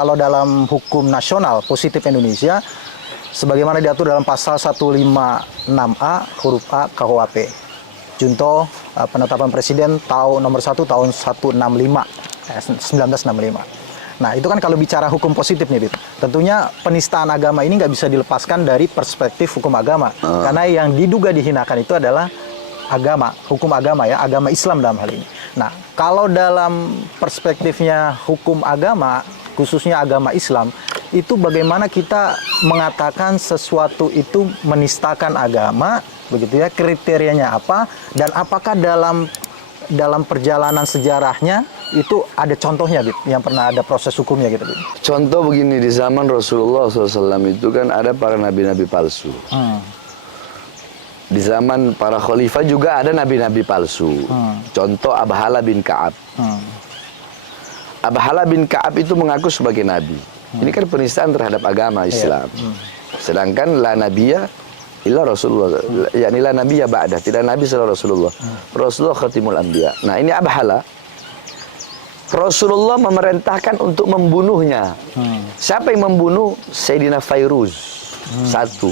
kalau dalam hukum nasional positif Indonesia, sebagaimana diatur dalam pasal 156A huruf A KUHP, junto penetapan Presiden nomor 1 tahun 1965. Nah, itu kan kalau bicara hukum positif nih, Bib. Tentunya penistaan agama ini nggak bisa dilepaskan dari perspektif hukum agama. Karena yang diduga dihinakan itu adalah agama, hukum agama ya, agama Islam dalam hal ini. Nah, kalau dalam perspektifnya hukum agama, khususnya agama Islam, itu bagaimana kita mengatakan sesuatu itu menistakan agama, begitu ya, kriterianya apa, dan apakah dalam perjalanan sejarahnya itu ada contohnya gitu, yang pernah ada proses hukumnya gitu. Contoh begini, di zaman Rasulullah SAW itu kan ada para nabi-nabi palsu. Di zaman para khalifah juga ada nabi-nabi palsu. Contoh Abhala bin Ka'ab. Abhala bin Ka'ab itu mengaku sebagai nabi. Ini kan penistaan terhadap agama Islam. Sedangkan la nabiyya illa Rasulullah. Yani la nabiyya ba'dah, tidak nabi setelah Rasulullah. Rasulullah khatimul anbiya. Nah, ini Abhala. Rasulullah memerintahkan untuk membunuhnya. Siapa yang membunuh? Sayyidina Fairuz. Satu.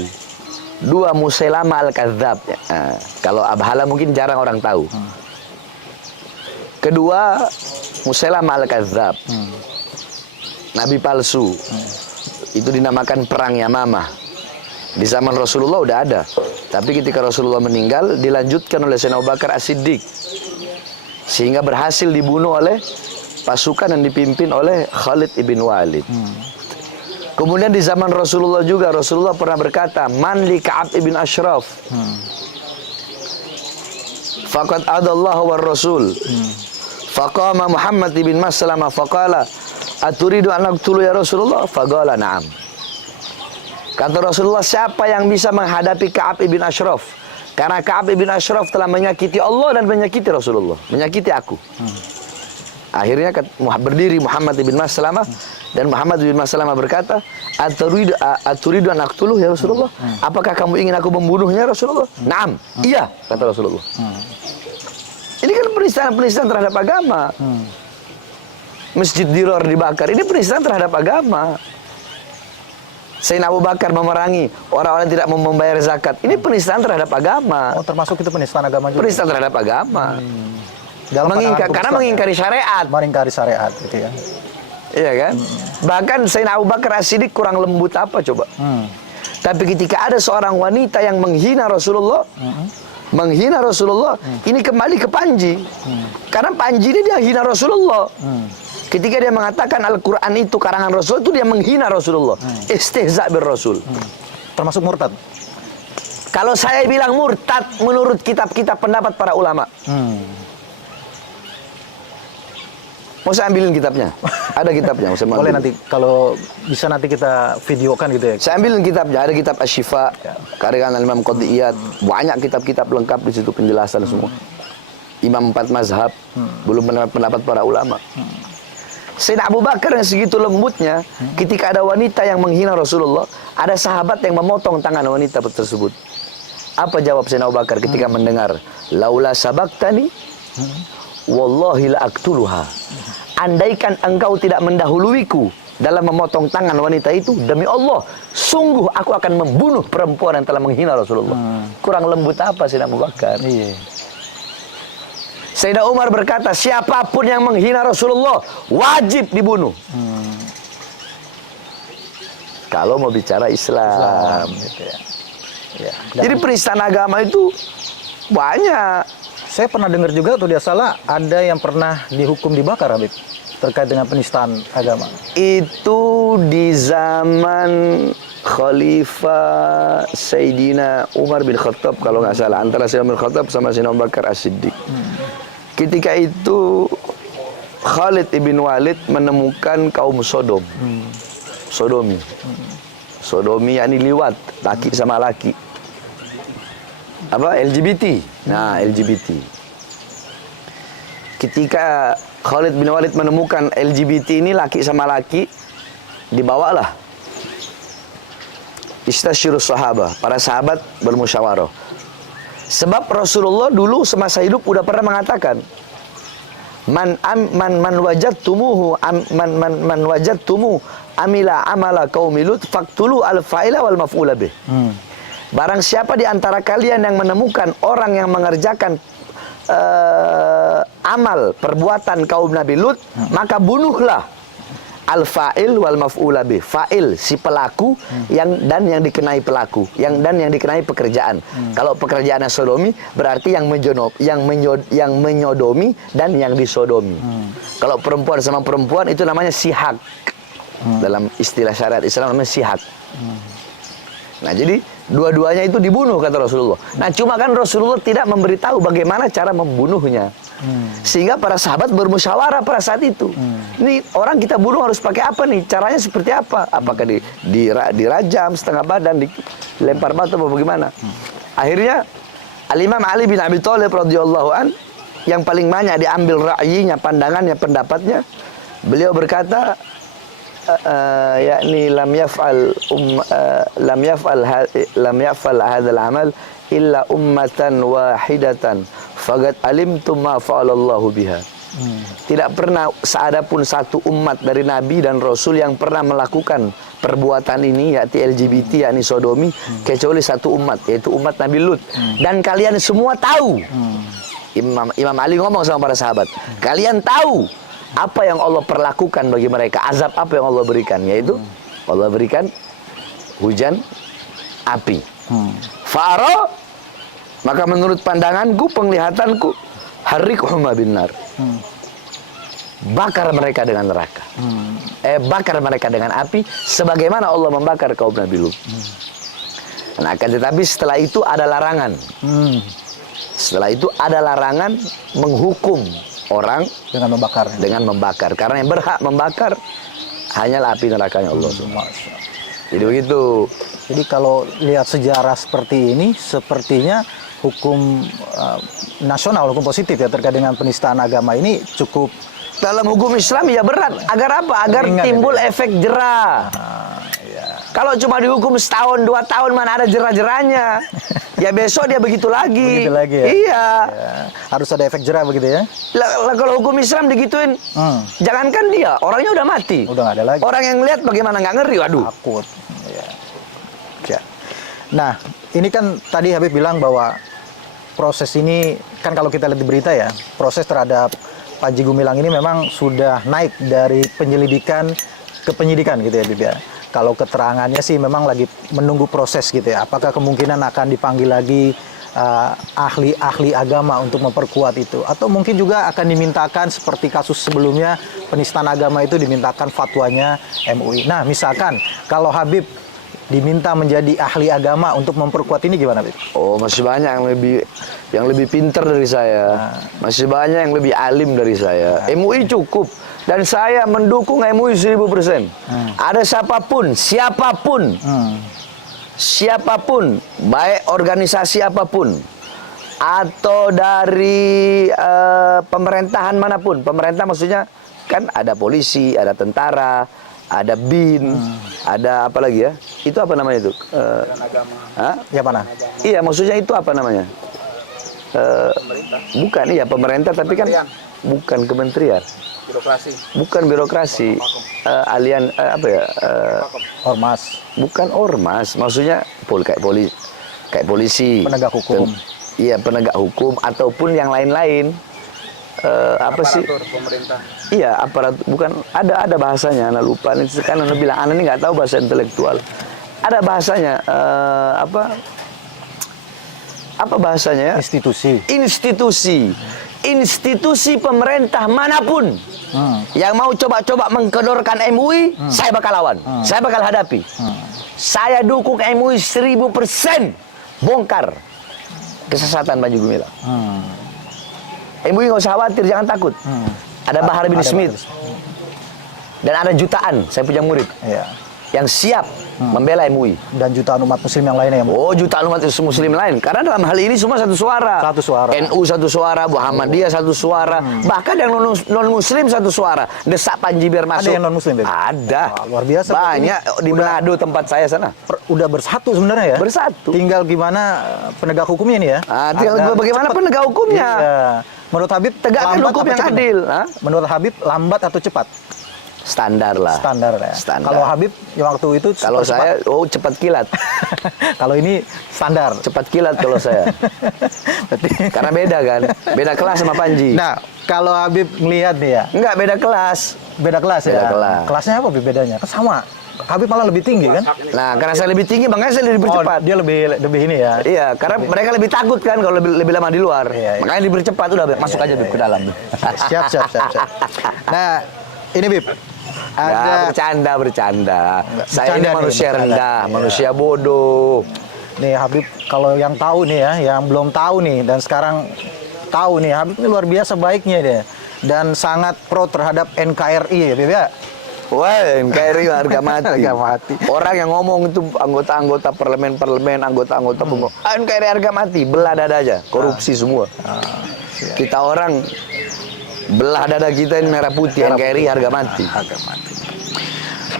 Dua, Musailama al-Kadzab. Kalau Abhala mungkin jarang orang tahu. Kedua, Musailama al-Kadzab. Nabi palsu. Itu dinamakan perang Yamamah. Di zaman Rasulullah udah ada. Tapi ketika Rasulullah meninggal, dilanjutkan oleh Sayyidina Abu Bakar As-Siddiq. Sehingga berhasil dibunuh oleh pasukan yang dipimpin oleh Khalid ibn Walid. Kemudian di zaman Rasulullah juga, Rasulullah pernah berkata, Man li Ka'ab ibn Ashraf faqad adallahu war Rasul. Faqama Muhammad ibn Maslamah faqala aturidu an aqtulu ya Rasulullah? Faqala na'am. Kata Rasulullah, siapa yang bisa menghadapi Ka'ab ibn Ashraf? Karena Ka'ab ibn Ashraf telah menyakiti Allah dan menyakiti Rasulullah, menyakiti aku. Akhirnya berdiri Muhammad bin Maslamah, dan Muhammad bin Maslamah berkata, aturidu an aqtuluh ya Rasulullah? Apakah kamu ingin aku membunuhnya Rasulullah? Naam, iya, kata Rasulullah. Ini kan penistaan terhadap agama. Masjid Dirar dibakar, ini penistaan terhadap agama. Sayyidina Abu Bakar memerangi orang-orang yang tidak mau membayar zakat, ini penistaan terhadap agama. Oh, termasuk itu penistaan agama juga? Penistaan terhadap agama. Karena mengingkari syariat. Mengingkari syariat gitu ya. Iya kan? Bahkan Sayyidina Abu Bakar As-Siddiq kurang lembut apa coba? Tapi ketika ada seorang wanita yang menghina Rasulullah, ini kembali ke Panji. Karena Panji ini dia hina Rasulullah. Ketika dia mengatakan Al-Quran itu karangan Rasul, itu dia menghina Rasulullah. Istihza' bir Rasul. Termasuk murtad. Kalau saya bilang murtad menurut kitab-kitab pendapat para ulama. Mau saya ambilin kitabnya? Ada kitabnya. Boleh nanti, kalau bisa nanti kita videokan gitu ya. Saya ambilin kitabnya. Ada kitab Asy-Syifa, karya Imam Qadiyat. Banyak kitab-kitab lengkap di situ, penjelasan semua. Imam 4 mazhab, belum pendapat para ulama. Sayyidina Abu Bakar yang segitu lembutnya, ketika ada wanita yang menghina Rasulullah, ada sahabat yang memotong tangan wanita tersebut. Apa jawab Sayyidina Abu Bakar ketika mendengar, laula sabaktani wallahi la aqtuluha. Andaikan engkau tidak mendahuluiku dalam memotong tangan wanita itu, demi Allah, sungguh aku akan membunuh perempuan yang telah menghina Rasulullah. Kurang lembut apa Sayyidina Abu Bakar? Sayyidina Umar berkata, siapapun yang menghina Rasulullah wajib dibunuh. Kalau mau bicara Islam. Gitu ya. Jadi penistaan agama itu banyak. Saya pernah dengar juga tuh dia salah, ada yang pernah dihukum dibakar, Habib, terkait dengan penistaan agama. Itu di zaman Khalifah Sayyidina Umar bin Khattab, kalau nggak salah, antara Sayyidina Umar bin Khattab sama Sayyidina Abu Bakar As-Siddiq. Ketika itu Khalid ibn Walid menemukan kaum Sodom, Sodomi, Sodomi yakni liwat, laki sama laki. Apa? LGBT. Nah, LGBT. Ketika Khalid bin Walid menemukan LGBT ini laki sama laki, dibawalah istasyirus sahabah, para sahabat bermusyawarah. Sebab Rasulullah dulu semasa hidup udah pernah mengatakan, man wajadtumuhu man wajadtumu amila amala qaumi Lut faqtulu al-fa'ila wal maf'ula bih. Barang siapa di antara kalian yang menemukan orang yang mengerjakan amal perbuatan kaum Nabi Lut, maka bunuhlah al-fa'il wal maf'ula bih. Fa'il si pelaku yang dikenai pelaku, yang dikenai pekerjaan. Kalau pekerjaannya sodomi berarti yang menyodomi dan yang disodomi. Kalau perempuan sama perempuan itu namanya sihak. Dalam istilah syariat Islam namanya sihak. Nah, jadi dua-duanya itu dibunuh kata Rasulullah. Nah, cuma kan Rasulullah tidak memberitahu bagaimana cara membunuhnya. Sehingga para sahabat bermusyawarah pada saat itu. Ini orang kita bunuh harus pakai apa nih? Caranya seperti apa? Apakah dirajam setengah badan, dilempar batu atau bagaimana? Akhirnya Al-Imam Ali bin Abi Thalib radhiyallahu an yang paling banyak diambil ra'yinya, pandangannya, pendapatnya, beliau berkata, yakni lam yaf'al hadzal amal illa ummatan wahidatan faqad alimtum ma fa'alallahu biha. Tidak pernah seadapun satu umat dari nabi dan rasul yang pernah melakukan perbuatan ini, yakni LGBT, yakni sodomi, kecuali satu umat, yaitu umat Nabi Lut. Dan kalian semua tahu. Imam Ali ngomong sama para sahabat, kalian tahu apa yang Allah perlakukan bagi mereka, azab apa yang Allah berikan, yaitu Allah berikan hujan api. Faro, maka menurut pandanganku, penglihatanku, harriqhum binar. Bakar mereka dengan neraka. Bakar mereka dengan api sebagaimana Allah membakar kaum Nabi Lut. Nah, akan tetapi setelah itu ada larangan. Setelah itu ada larangan menghukum orang dengan membakar karena yang berhak membakar hanyalah api nerakanya Allah. Jadi begitu. Jadi kalau lihat sejarah seperti ini, sepertinya hukum nasional, hukum positif ya terkait dengan penistaan agama ini cukup. Dalam hukum Islam ya berat. Agar apa? Agar timbul efek jerah. Kalau cuma dihukum setahun, 2 tahun, mana ada jerah-jerahnya. Ya besok dia begitu lagi. Begitu lagi ya? Iya. Ya. Harus ada efek jerah begitu ya? Kalau hukum Islam digituin, jangankan dia, orangnya udah mati. Udah nggak ada lagi. Orang yang lihat bagaimana nggak ngeri, waduh. Takut. Ya. Nah, ini kan tadi Habib bilang bahwa proses ini, kan kalau kita lihat di berita ya, proses terhadap Panji Gumilang ini memang sudah naik dari penyelidikan ke penyidikan gitu ya Habib ya. Kalau keterangannya sih memang lagi menunggu proses gitu ya. Apakah kemungkinan akan dipanggil lagi ahli-ahli agama untuk memperkuat itu? Atau mungkin juga akan dimintakan seperti kasus sebelumnya penistaan agama itu dimintakan fatwanya MUI. Nah misalkan kalau Habib diminta menjadi ahli agama untuk memperkuat ini gimana Habib? Oh masih banyak yang lebih pintar dari saya. Masih banyak yang lebih alim dari saya. MUI cukup. Dan saya mendukung MUI 1000%. Ada siapapun, siapapun, baik organisasi apapun, atau dari pemerintahan manapun. Pemerintah maksudnya kan ada polisi, ada tentara, ada BIN, ada apa lagi ya? Itu apa namanya itu? Ya mana? Iya, maksudnya itu apa namanya? Bukan, iya pemerintah, tapi kan bukan kementerian. Bukan birokrasi, apa ya? Ormas. Bukan ormas, maksudnya kayak polisi. Penegak hukum. Iya, penegak hukum ataupun yang lain-lain. Apa sih? Pemerintah. Iya, aparat, bukan, ada bahasanya, anak lupa. Sekarang anak bilang, anak ini nggak tahu bahasa intelektual. Ada bahasanya, apa bahasanya ya? Institusi pemerintah manapun yang mau coba-coba mengkedorkan MUI, saya bakal lawan, saya bakal hadapi. Saya dukung MUI 1000% bongkar kesesatan Panji Gumilang. MUI nggak usah khawatir, jangan takut. Ada Bahar bin Smith dan ada jutaan, saya punya murid yang siap membela MUI. Dan jutaan umat muslim yang lainnya ya? Oh, jutaan umat muslim lain. Karena dalam hal ini semua satu suara. Satu suara. NU satu suara, Muhammadiyah satu suara. Bahkan yang non-muslim satu suara. Desak Panji biar masuk. Ada yang non-muslim, Beb? Ada. Wah, luar biasa. Banyak di Manado tempat saya sana. Udah bersatu sebenarnya ya? Bersatu. Tinggal gimana penegak hukumnya nih ya? Tinggal bagaimana penegak hukumnya. Iya. Menurut Habib Tegakkan lambat hukum apa yang cepat? adil. Hah? Menurut Habib lambat atau cepat? Standar lah. Standar ya. Standar. Kalau Habib yang waktu itu Kalau super cepat. saya, cepat kilat. Kalau ini standar. Cepat kilat kalau saya. Berarti Karena beda kan. Beda kelas sama Panji. Nah, kalau Habib melihat nih ya, Enggak, beda kelas. beda kelas Beda ya. kelas. Kelasnya apa Habib bedanya? Kan sama. Habib malah lebih tinggi kan? Nah, karena saya lebih tinggi, makanya saya lebih Oh, cepat. dia lebih ini ya. Iya, karena mereka lebih takut kan kalau lebih lama di luar. Iya, iya. Makanya dipercepat, udah masuk aja Bib, ke dalam. Siap. Nah, ini Bib. Ya, Ada bercanda. Saya bercanda ini nih, manusia bercanda. rendah, Iya. manusia bodoh. nih Habib, kalau yang tahu nih ya, yang belum tahu nih dan sekarang tahu nih, Habib ini luar biasa baiknya dia dan sangat pro terhadap NKRI ya Bib ya. Wah, NKRI harga mati. Harga mati. Orang yang ngomong itu anggota-anggota parlemen, anggota-anggota NKRI harga mati, belah dada aja, korupsi semua. Kita orang belah dada kita ini merah putih, NKRI harga mati. Harga mati.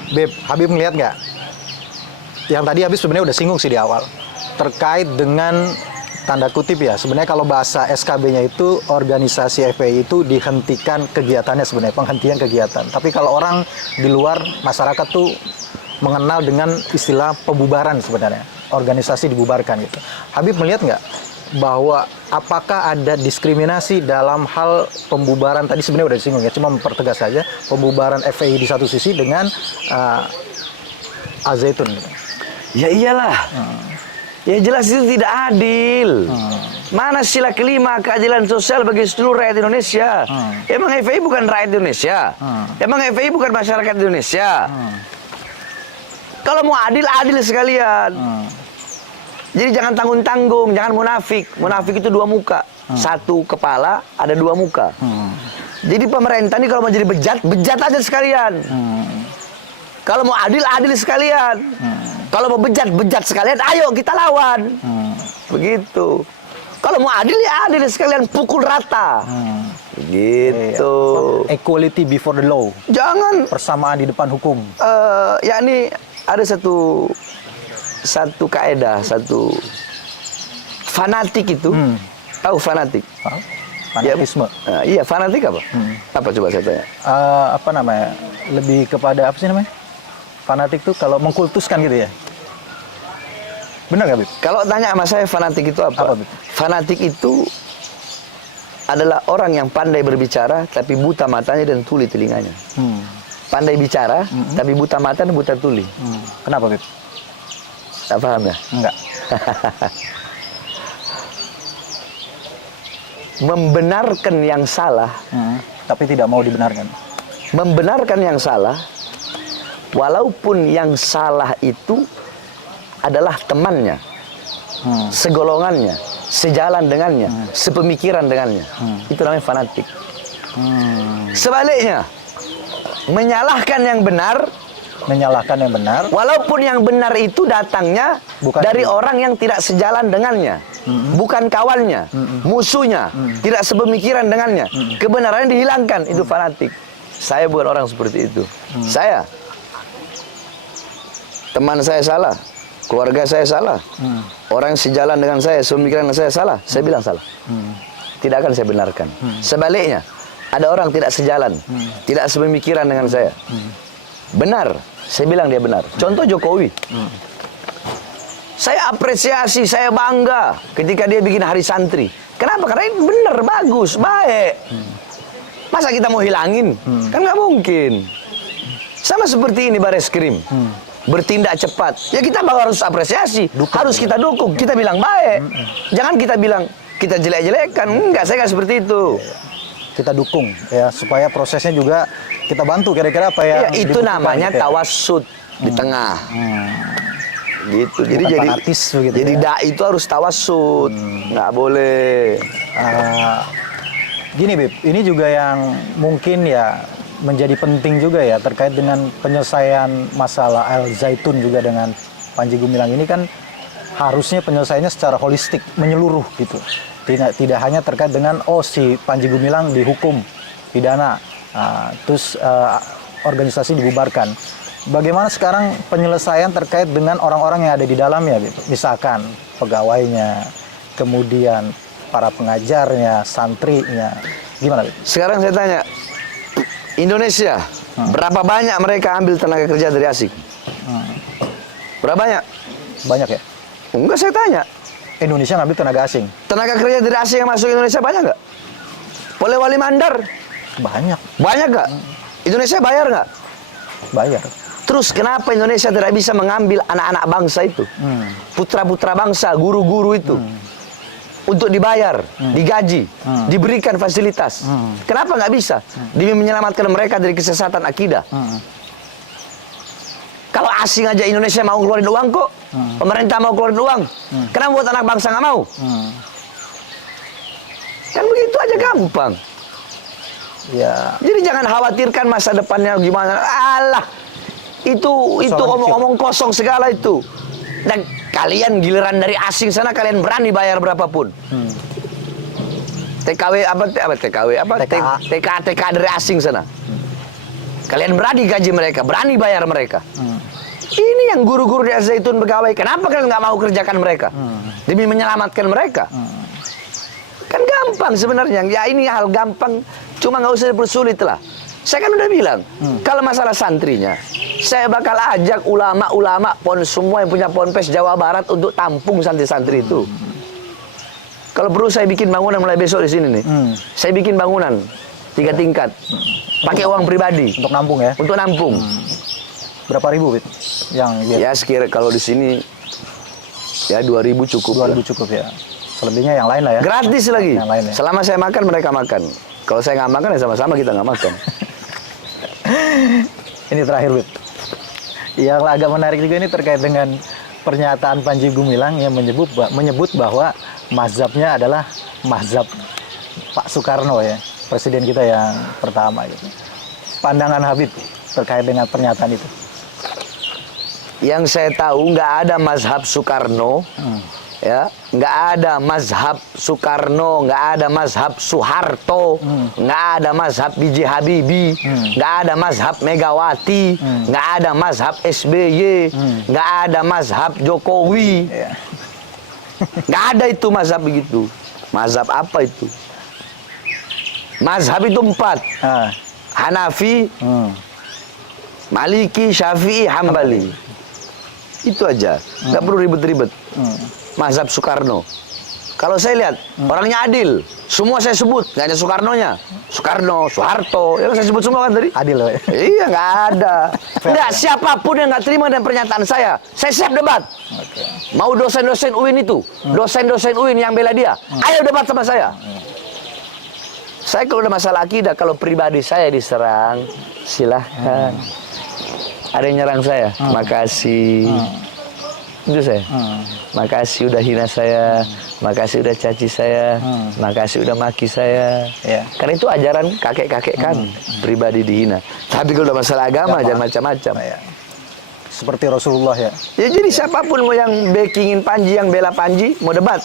Bib, Habib melihat nggak? Yang tadi Habib sebenarnya udah singgung sih di awal terkait dengan tanda kutip ya, sebenarnya kalau bahasa SKB-nya itu organisasi FPI itu dihentikan kegiatannya, sebenarnya penghentian kegiatan. Tapi kalau orang di luar masyarakat tuh mengenal dengan istilah pembubaran sebenarnya, organisasi dibubarkan gitu. Habib melihat nggak bahwa apakah ada diskriminasi dalam hal pembubaran tadi, sebenarnya udah disinggung ya, cuma mempertegas saja pembubaran FPI di satu sisi dengan Al Zaitun gitu. Ya iyalah. Ya jelas itu tidak adil. Mana sila kelima keadilan sosial bagi seluruh rakyat Indonesia? Emang FPI bukan rakyat Indonesia? Emang FPI bukan masyarakat Indonesia? Kalau mau adil, adil sekalian. Jadi jangan tanggung-tanggung, jangan munafik. Munafik itu dua muka. Satu kepala, ada dua muka. Jadi pemerintah ini kalau mau jadi bejat, bejat aja sekalian. Kalau mau adil, adil sekalian. Kalau mau bejat, bejat sekalian. Ayo kita lawan. Begitu. Kalau mau adil, ya adil sekalian. Pukul rata. Begitu. Equality before the law. Jangan. Persamaan di depan hukum. Yakni ada satu kaedah, satu fanatik itu. Tahu fanatik? Fanatisme. Ya, iya, fanatik apa? Apa coba saya tanya? Apa namanya? Lebih kepada apa sih namanya? Fanatik tuh kalau mengkultuskan gitu ya. Benar nggak, Bib? Kalau tanya sama saya fanatik itu apa? Bib? Fanatik itu adalah orang yang pandai berbicara tapi buta matanya dan tuli telinganya. Pandai bicara tapi buta mata dan buta tuli. Kenapa, Bib? Tak paham ya? Enggak. Membenarkan yang salah, Tapi tidak mau dibenarkan. membenarkan yang salah, walaupun yang salah itu adalah temannya, segolongannya, sejalan dengannya, sepemikiran dengannya. Itu namanya fanatik. Sebaliknya, menyalahkan yang benar, Menyalahkan yang benar. walaupun yang benar itu datangnya Bukan dari itu. orang yang tidak sejalan dengannya, bukan kawannya, musuhnya, tidak sepemikiran dengannya. Kebenarannya dihilangkan, itu fanatik. Saya bukan orang seperti itu. Saya, teman saya salah, keluarga saya salah, orang yang sejalan dengan saya, sepemikiran dengan saya salah, saya bilang salah. Tidak akan saya benarkan. Sebaliknya, ada orang tidak sejalan, tidak sepemikiran dengan saya. Benar, saya bilang dia benar. Contoh Jokowi. Saya apresiasi, saya bangga ketika dia bikin hari santri. Kenapa? Karena ini benar, bagus, baik. Masa kita mau hilangin? Kan nggak mungkin. Sama seperti ini Bareskrim. Bertindak cepat. Ya kita harus apresiasi, harus kita dukung. Kita bilang baik. Jangan kita bilang kita jelek-jelekan. Enggak, saya nggak seperti itu. Kita dukung ya supaya prosesnya juga kita bantu kira-kira apa yang Ya, itu dibutuhkan namanya gitu ya. tawassut di tengah. Gitu. Jadi Bukan fanatis begitu jadi ya. dai itu harus tawassut. Nggak boleh. Gini Bib, ini juga yang mungkin ya menjadi penting juga ya terkait dengan penyelesaian masalah Al Zaitun juga dengan Panji Gumilang ini kan harusnya penyelesaiannya secara holistik, menyeluruh gitu. Tidak hanya terkait dengan si Panji Gumilang dihukum pidana, terus organisasi dibubarkan. Bagaimana sekarang penyelesaian terkait dengan orang-orang yang ada di dalamnya gitu. Misalkan pegawainya, kemudian para pengajarnya, santrinya. Gimana, Bib? Sekarang saya tanya, Indonesia, berapa banyak mereka ambil tenaga kerja dari asing? Berapa banyak? Banyak ya? Enggak, saya tanya. Indonesia ngambil tenaga asing. Tenaga kerja dari asing yang masuk Indonesia banyak nggak? Polewali Mandar, Banyak. banyak nggak? Indonesia bayar nggak? Bayar. Terus kenapa Indonesia tidak bisa mengambil anak-anak bangsa itu? Putra-putra bangsa, guru-guru itu. Untuk dibayar, digaji, diberikan fasilitas. Kenapa nggak bisa? Demi menyelamatkan mereka dari kesesatan akidah. Kalau asing aja Indonesia mau keluarin uang kok. Pemerintah mau keluarin uang. Kenapa buat anak bangsa nggak mau? Kan begitu aja gampang. Ya, Jadi jangan khawatirkan masa depannya gimana. Alah, itu omong-omong kosong segala itu. Dan kalian giliran dari asing sana kalian berani bayar berapapun. TKW TK dari asing sana. Kalian berani gaji mereka, berani bayar mereka. Ini yang guru-guru di Al-Zaitun pegawai. Kenapa kalian nggak mau kerjakan mereka? Demi menyelamatkan mereka. Kan gampang sebenarnya. Ya ini hal gampang, cuma nggak usah dipersulit lah. Saya kan udah bilang, kalau masalah santrinya, saya bakal ajak ulama-ulama semua yang punya ponpes Jawa Barat untuk tampung santri-santri itu. Kalau perlu saya bikin bangunan mulai besok di sini nih. Saya bikin bangunan 3 tingkat, pakai uang pribadi. untuk nampung ya. Untuk nampung. Berapa ribu, Bib? Yang Ya sekira kalau di sini ya 2.000 cukup. 2.000 cukup ya. Selebihnya yang lain lah ya. Gratis lagi. Yang lain ya. Selama saya makan mereka makan. Kalau saya nggak makan ya sama-sama kita nggak makan. Ini terakhir, Bib. Yang agak menarik juga ini terkait dengan pernyataan Panji Gumilang yang menyebut bahwa mazhabnya adalah mazhab Pak Soekarno ya, presiden kita yang pertama gitu. Pandangan Habib terkait dengan pernyataan itu. Yang saya tahu nggak ada mazhab Soekarno, ya, nggak ada mazhab Soekarno, nggak ada mazhab Soeharto, nggak ada mazhab B.J. Habibie, nggak ada mazhab Megawati, nggak ada mazhab SBY, nggak ada mazhab Jokowi, nggak ada itu mazhab begitu. Mazhab apa itu? Mazhab itu 4, Hanafi, Maliki, Syafi'i, Hambali. Itu aja, nggak perlu ribet-ribet. Mazhab Soekarno. Kalau saya lihat, orangnya adil. Semua saya sebut, nggak ada Soekarnonya. Soekarno, Soeharto, yang saya sebut semua kan tadi. Adil loh ya. Iya, nggak ada. Nggak, siapapun yang nggak terima dengan pernyataan saya siap debat. Mau dosen-dosen UIN itu, dosen-dosen UIN yang bela dia, ayo debat sama saya. Saya kalau ada masalah akidah, kalau pribadi saya diserang, silahkan. Ada yang nyerang saya, makasih. Itu saya. Makasih udah hina saya, makasih udah caci saya, makasih udah maki saya. Karena itu ajaran kakek-kakek kami, pribadi dihina. Tapi kalau udah masalah agama, jangan macam-macam. Seperti Rasulullah ya. Ya jadi siapapun mau yang backingin Panji, yang bela Panji, mau debat,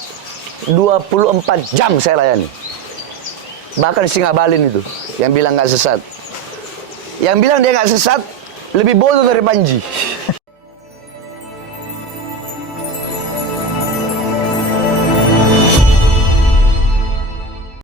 24 jam saya layani. Bahkan si Ngabalin itu, yang bilang nggak sesat. Yang bilang dia nggak sesat, lebih bodoh dari Panji.